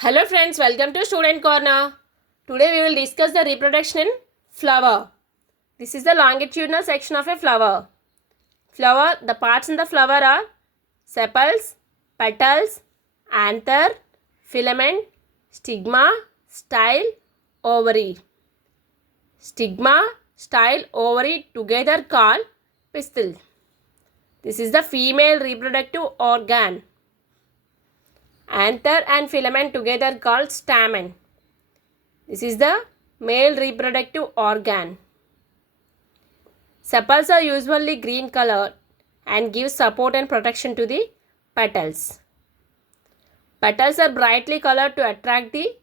Hello friends, welcome to Student Corner. Today we will discuss the reproduction in flower. This is the longitudinal section of a flower. The parts in the flower are sepals, petals, anther, filament, stigma, style, ovary. Stigma, style, ovary together called pistil. This is the female reproductive organ. Anther and filament together called stamen. This is the male reproductive organ. Sepals are usually green colored and give support and protection to the petals. Petals are brightly colored to attract the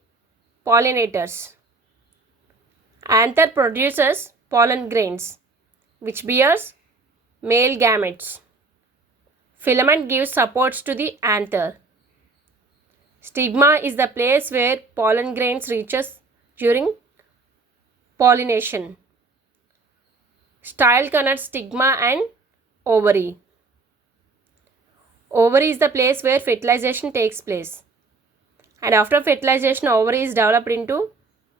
pollinators. Anther produces pollen grains which bears male gametes. Filament gives supports to the anther. Stigma is the place where pollen grains reaches during pollination. Style connects stigma and ovary. Ovary is the place where fertilization takes place. And after fertilization, ovary is developed into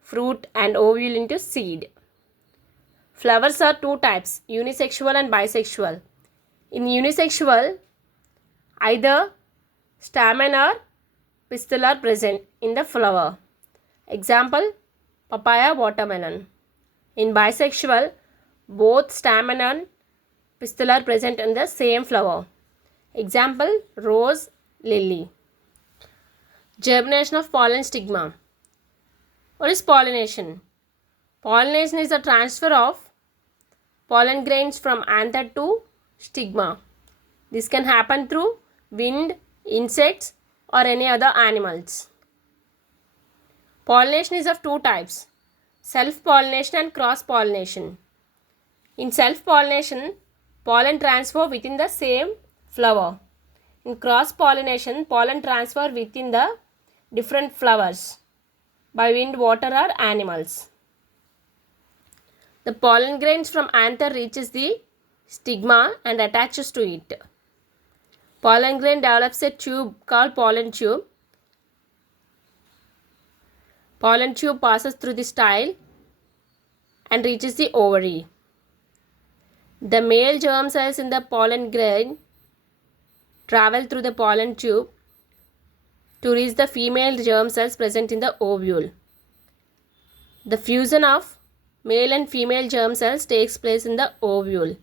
fruit and ovule into seed. Flowers are two types, unisexual and bisexual. In unisexual, either stamen or pistil are present in the flower. Example, papaya, watermelon. In bisexual, both stamen and pistil are present in the same flower. Example, rose, lily. Germination of pollen stigma. What is pollination? Pollination is the transfer of pollen grains from anther to stigma. This can happen through wind, insects, or any other animals. Pollination is of two types, self-pollination and cross-pollination. In self-pollination, pollen transfer within the same flower. In cross-pollination, pollen transfer within the different flowers by wind, water, or animals. The pollen grains from anther reaches the stigma and attaches to it. Pollen grain develops a tube called pollen tube. Pollen tube passes through the style and reaches the ovary. The male germ cells in the pollen grain travel through the pollen tube to reach the female germ cells present in the ovule. The fusion of male and female germ cells takes place in the ovule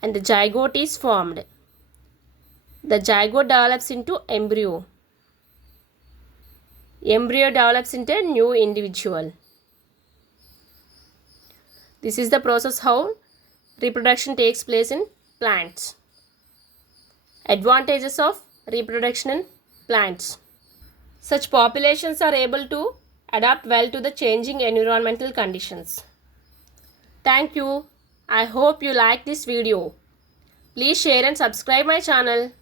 and the zygote is formed. The zygote develops into embryo. Embryo develops into a new individual. This is the process how reproduction takes place in plants. Advantages of reproduction in plants. Such populations are able to adapt well to the changing environmental conditions. Thank you. I hope you like this video. Please share and subscribe my channel.